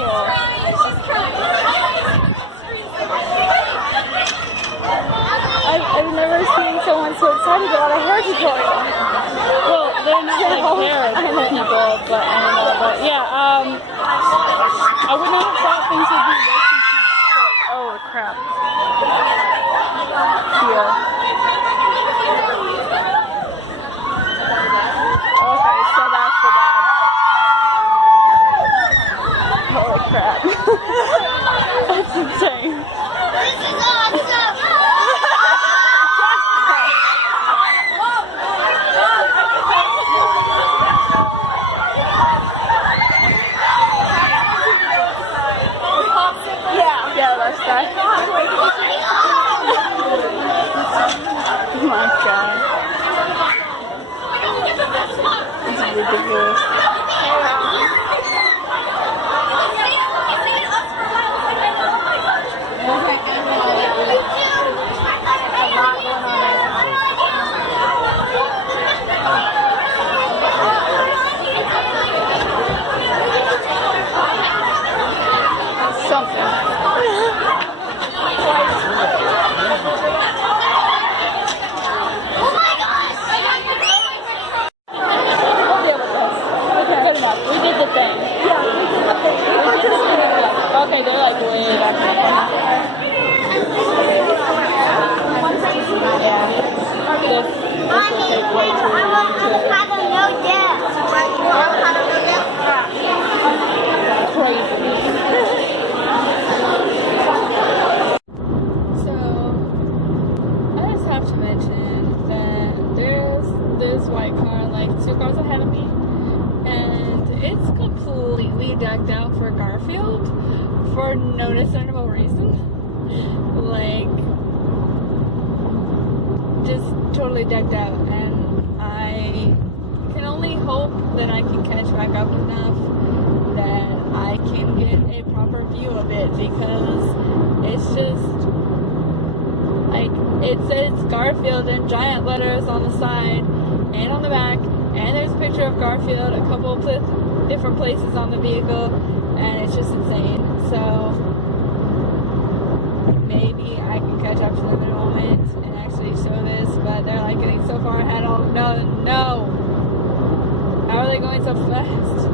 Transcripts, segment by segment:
cool. I've never seen someone so excited about a hair tutorial. Well, they're not like hair people, but I don't know. But yeah, I would not have thought things would be this intense. Oh crap. Here. Okay, so that's the bad. Holy crap. That's insane. This is awesome! Yeah, that's that. Oh my god. This is ridiculous. Okay, they're like way back in the corner. Yeah. This will take way too long to... Crazy. So, I just have to mention that there's this white car like 2 cars ahead of me, and it's completely decked out for Garfield for no discernible reason. Like, just totally decked out, and I can only hope that I can catch back up enough that I can get a proper view of it, because it's just like, it says Garfield in giant letters on the side and on the back, and there's a picture of Garfield a couple of different places on the vehicle, and it's just insane. So maybe I can catch up to them in a moment and actually show this, but they're like getting so far ahead. Oh no! How are they going so fast?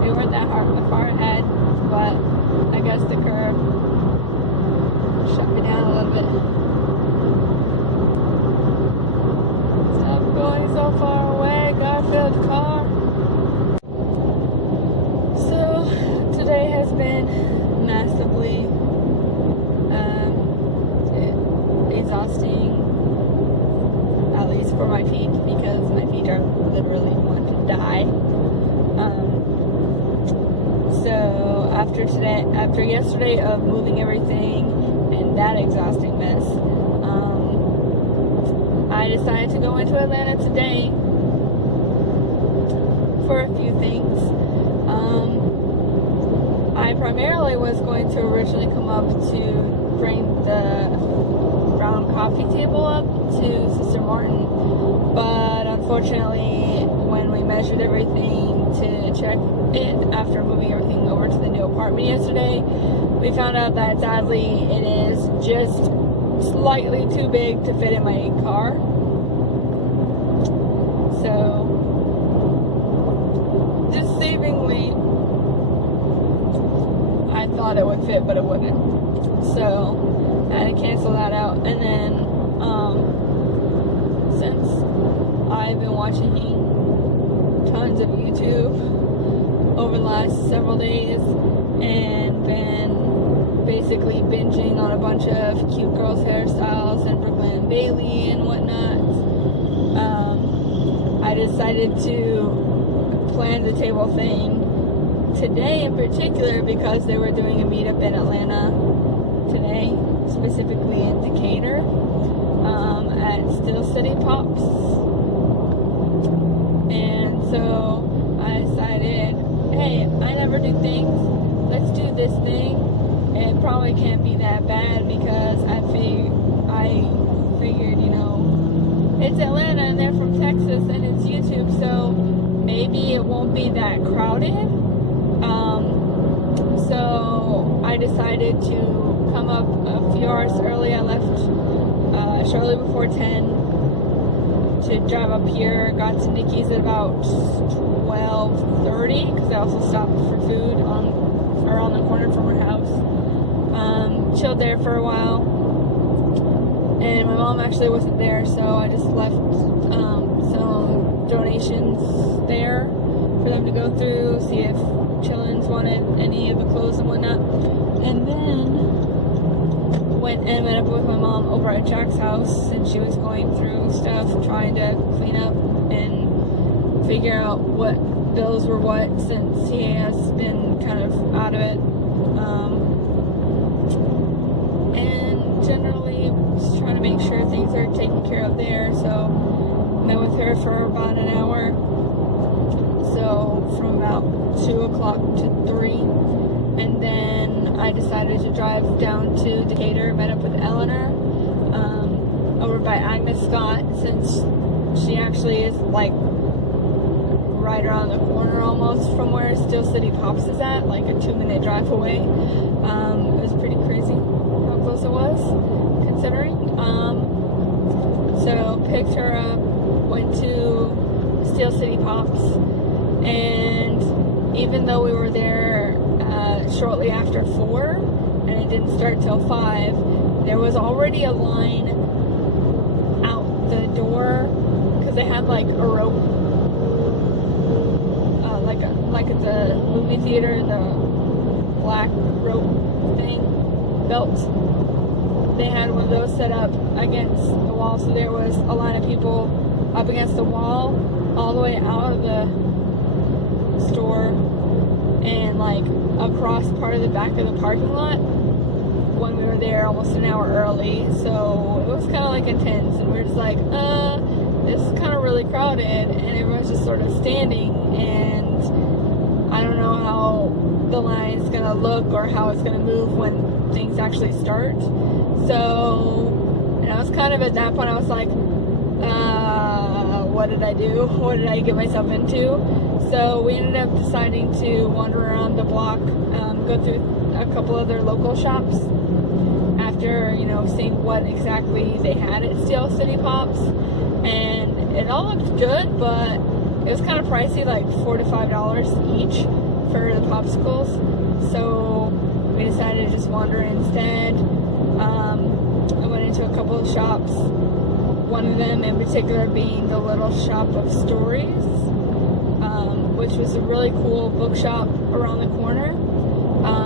They weren't that far ahead, but I guess the curve shut me down a little bit. Stop going so far away, Garfield car. So today has been massively exhausting, at least for my feet, because my feet are literally want to die. So after yesterday of moving everything and that exhausting mess, I decided to go into Atlanta today for a few things. I primarily was going to originally come up to bring the brown coffee table up to Sister Morton, but unfortunately when we measured everything to check it after moving everything over to the new apartment yesterday, we found out that sadly it is just slightly too big to fit in my car. So deceivingly, I thought it would fit, but it wouldn't. So I had to cancel that out. And then since I've been watching tons of YouTube over the last several days and been basically binging on a bunch of cute girls hairstyles and Brooklyn and Bailey and whatnot, I decided to plan the table thing today in particular because they were doing a meetup in Atlanta today, specifically in Decatur, at Still City Pops. And so I decided, hey, I never do things, let's do this thing. It probably can't be that bad because I figured, it's Atlanta and they're from Texas and it's YouTube, so maybe it won't won't be that crowded. So I decided to come up a few hours early. I left shortly before 10 to drive up here. Got to Nikki's at about 12:30 because I also stopped for food around the corner from her house. Chilled there for a while, and my mom actually wasn't there, so I just left some donations there for them to go through, see if Chillins wanted any of the clothes and whatnot, and then went up with my mom over at Jack's house, and she was going through stuff, trying to clean up and figure out what bills were what, since he has been kind of out of it, and generally just trying to make sure things are taken care of there. So met with her for about an hour, so from about 2 o'clock to 3, and then I decided to drive down to Decatur. Met up with Elinor over by Agnes Scott, since she actually is like right around the corner almost from where Steel City Pops is at, like a 2-minute drive away. It was pretty crazy how close it was, considering. So picked her up, went to Steel City Pops, and even though we were there shortly after 4 and it didn't start till 5, there was already a line out the door because they had like a rope, like at the movie theater, the black rope thing, belt. They had one of those set up against the wall, so there was a line of people up against the wall all the way out of the store and like across part of the back of the parking lot when we were there almost an hour early. So it was kind of like intense, and we were just like, this is kind of really crowded, and everyone's just sort of standing, and I don't know how the line's gonna look or how it's gonna move when things actually start. So, and I was kind of at that point, I was like, what did I do? What did I get myself into? So we ended up deciding to wander around the block, go through a couple other local shops after, seeing what exactly they had at Steel City Pops. And it all looked good, but it was kind of pricey, like $4 to $5 each for the popsicles. So we decided to just wander instead. I went into a couple of shops, one of them in particular being the Little Shop of Stories, which was a really cool bookshop around the corner.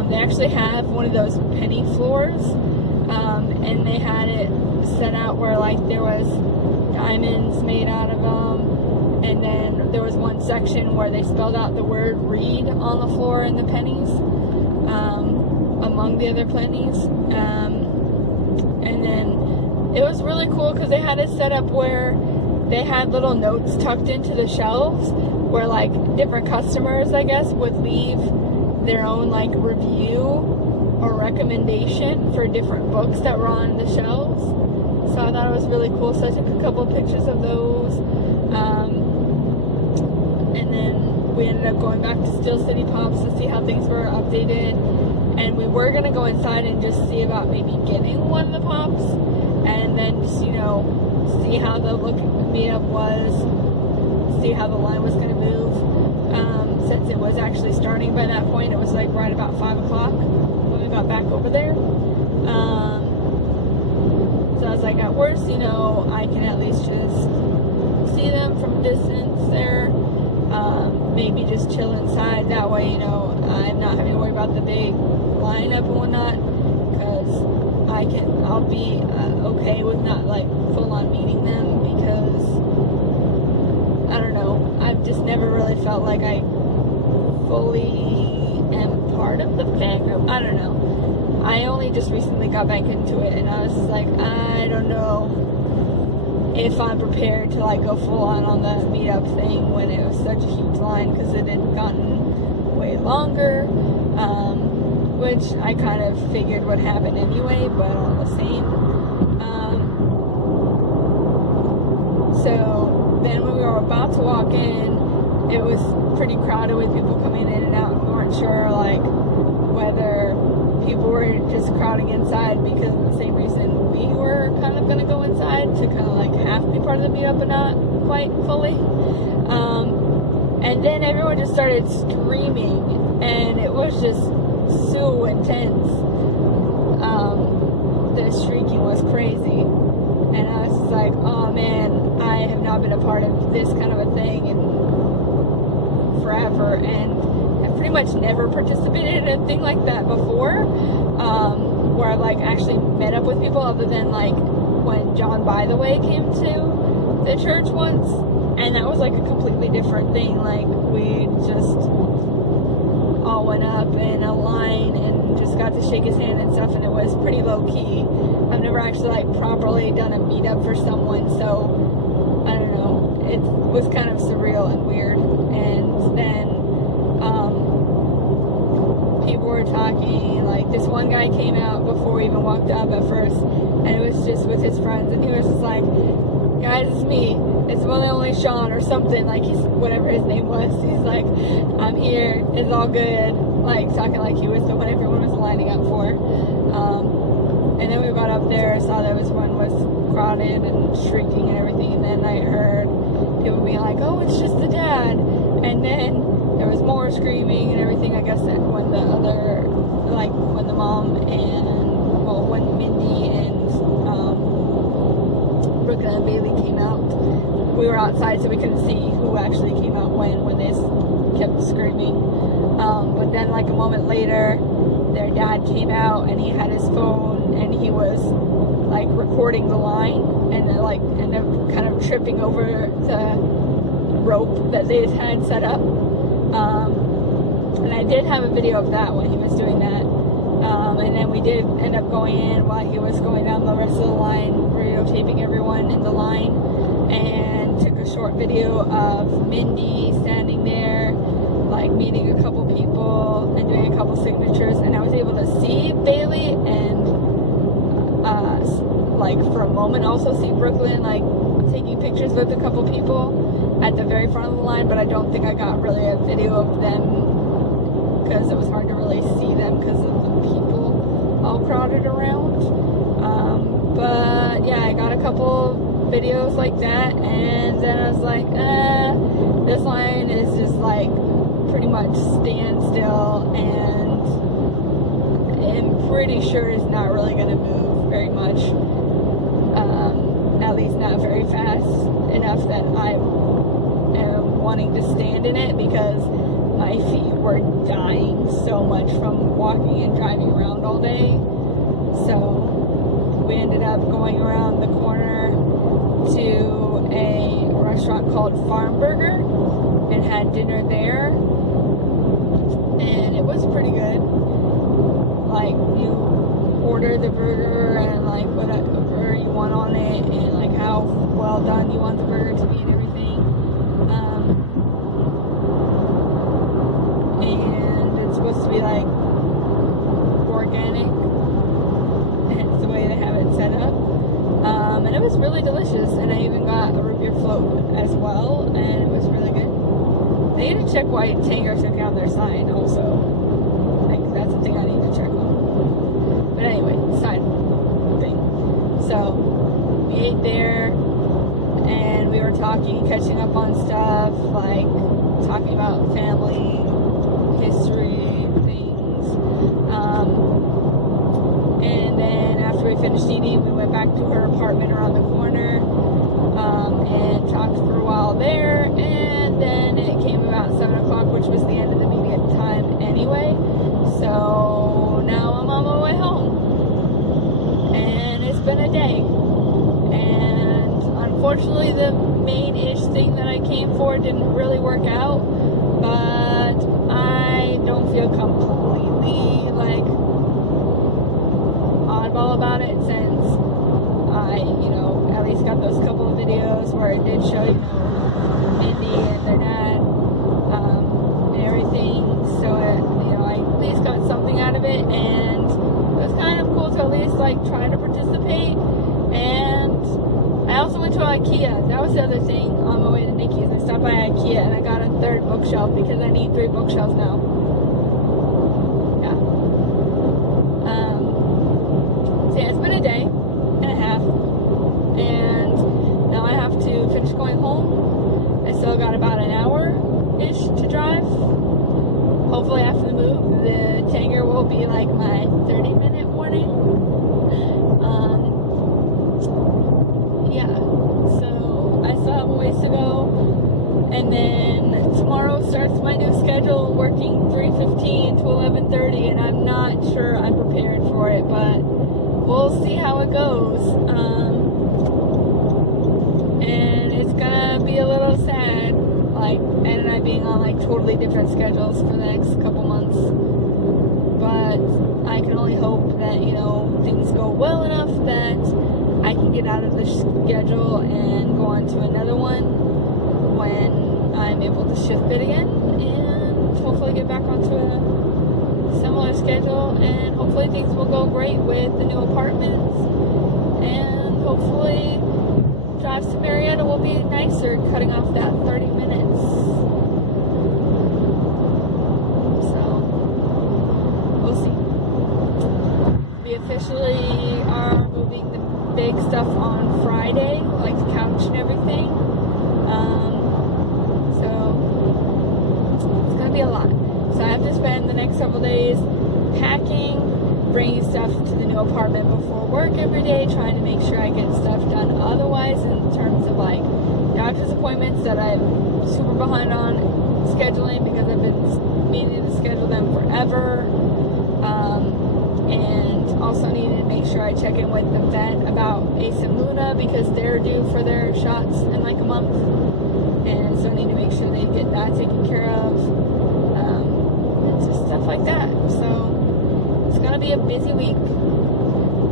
They actually have one of those penny floors, and they had it set out where like there was diamonds made out of them, and then there was one section where they spelled out the word read on the floor in the pennies, among the other pennies, and then it was really cool because they had it set up where they had little notes tucked into the shelves where like different customers, I guess, would leave their own like review or recommendation for different books that were on the shelves. So I thought it was really cool. So I took a couple of pictures of those. And then we ended up going back to Steel City Pops to see how things were updated. And we were going to go inside and just see about maybe getting one of the pops. And then just, see how the meetup was, see how the line was going to move. Since it was actually starting by that point, it was like right about 5 o'clock when we got back over there. So I was like, at worst, I can at least just see them from distance there. Maybe just chill inside. That way, I'm not having to worry about the big lineup and whatnot. Because I'll be okay with not like full on meeting them, because I don't know, I've just never really felt like I fully am part of the fan group. I don't know. I only just recently got back into it, and I was just like, I don't know if I'm prepared to like go full on the meetup thing when it was such a huge line, because it had gotten way longer, which I kind of figured would happen anyway, but all the same. So then when we were about to walk in, it was pretty crowded with people coming in and out. We weren't sure like whether people were just crowding inside because of the same reason we were kind of going to go inside to kind of like half be part of the meetup but not quite fully. And then everyone just started screaming, and it was just so intense. The shrieking was crazy, and I was just like, oh man, I have not been a part of this kind of a thing in forever, and I've pretty much never participated in a thing like that before, where I've like actually met up with people, other than like when John By the Way came to the church once, and that was like a completely different thing. Like we just all went up in a line and just got to shake his hand and stuff, and it was pretty low key. I've never actually like properly done a meetup for someone, so I don't know, it was kind of surreal and weird. And then people were talking, like this one guy came out before we even walked up at first, and it was just with his friends, and he was just like, guys, it's me, it's one and only Sean, or something, like he's, whatever his name was, he's like, I'm here, it's all good, like talking like he was the one everyone was lining up for. And then we got up there, saw that everyone was crowded and shrieking and everything, and then I heard people being like, oh, it's just the dad, and then there was more screaming and everything. I guess that when the other, like when the mom and, well, when Mindy and Brooklyn and Bailey came out, we were outside so we couldn't see who actually came out when they kept screaming. But then like a moment later, their dad came out and he had his phone and he was like recording the line, and like ended up kind of tripping over the rope that they had set up. And I did have a video of that when he was doing that. And then we did end up going in while he was going down the rest of the line, videotaping everyone in the line, and took a short video of Mindy standing there, like meeting a couple people and doing a couple signatures. And I was able to see Bailey and like for a moment also see Brooklyn like taking pictures with a couple people at the very front of the line, but I don't think I got really a video of them because it was hard to really see them because of the people all crowded around. But yeah, I got a couple videos like that, and then I was like, this line is just like pretty much standstill, and I'm pretty sure it's not really going to move very much, at least not very fast enough that I am wanting to stand in it, because my feet were dying so much from walking and driving around all day. So we ended up going around the corner to a restaurant called Farm Burger and had dinner there, and it was pretty good. Like, you order the burger and like whatever you want on it, and like how well done you want the burger to be and everything. And it's supposed to be like organic, hence the way they have it set up. And it was really delicious, and I even got a root beer float as well, and it was really good. They need to check why Tanger took down their sign also. Like, that's the thing I need to check on. But anyway, side thing. So we ate there, and we were talking, catching up on stuff, like talking about family, history, things. And then after we finished eating, we went back to her apartment around the corner, and talked for a while there, and then it came about 7 o'clock, which was the end of the meeting time anyway. So now I'm on my way home, and it's been a day, and unfortunately the main-ish thing that I came for didn't really work out, but I don't feel completely like oddball about it, since I, at least got those couple of videos where it did show, Mindy and their dad, and everything, so I at least got something out of it, and it was kind of cool to at least like try to participate. And I also went to IKEA. That was the other thing on my way to Nikki's. I stopped by IKEA and I got a third bookshelf because I need 3 bookshelves now. Yeah. So yeah, it's been a day and a half, and now I have to finish going home. I still got about an hour-ish to drive. Hopefully after the move, the Tanger will be like my 30-minute warning. Yeah, so I still have a ways to go. And then tomorrow starts my new schedule, working 3:15 to 11:30, and I'm not sure I'm prepared for it, but we'll see how it goes. And it's gonna be a little sad, like, Ed and I being on like totally different schedules for the next couple months. But I can only hope that, you know, things go well enough that I can get out of the schedule and go on to another one when I'm able to shift it again, and hopefully get back onto a similar schedule, and hopefully things will go great with the new apartments, and hopefully drives to Marietta will be nicer, cutting off that 30 minutes. So, we'll see. We officially are moving the big stuff on Friday, like the couch and everything. So, it's gonna be a lot. So I have to spend the next several days packing, bringing stuff to the new apartment before work every day, trying to make sure I get stuff done. Otherwise, in terms of like doctor's appointments that I'm super behind on scheduling because I've been meaning to schedule them forever. And also needed to make sure I check in with the vet about Ace and Luna because they're due for their shots in like a month. And so I need to make sure they get that taken care of. And just stuff like that. So it's gonna be a busy week.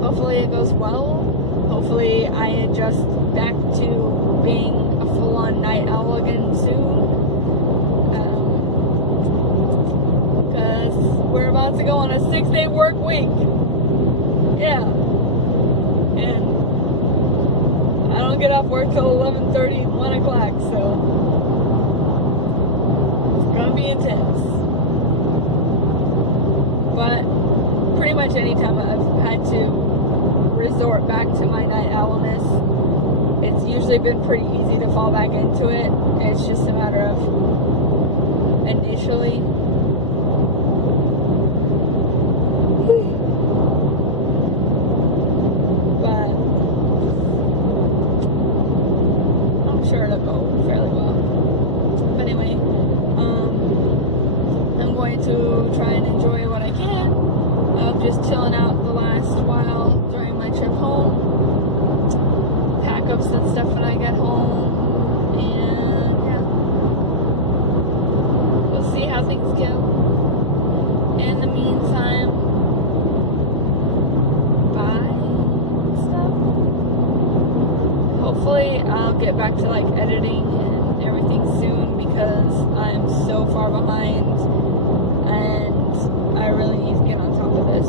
Hopefully it goes well. Hopefully I adjust back to being a full-on night owl again soon. Because we're about to go on a 6-day work week. Yeah. And I don't get off work till 11:30, 1 o'clock, so it's gonna be intense. But pretty much any time I've had to resort back to my night owlness, it's usually been pretty easy to fall back into it. It's just a matter of initially. But I'm sure it'll go fairly well. But anyway, I'm going to try and enjoy what I can of just chilling out the last while during my trip home, pack up some stuff when I get home, and yeah, we'll see how things go. In the meantime, buy stuff. Hopefully I'll get back to like editing and everything soon because I'm so far behind and I really need to get on top of this.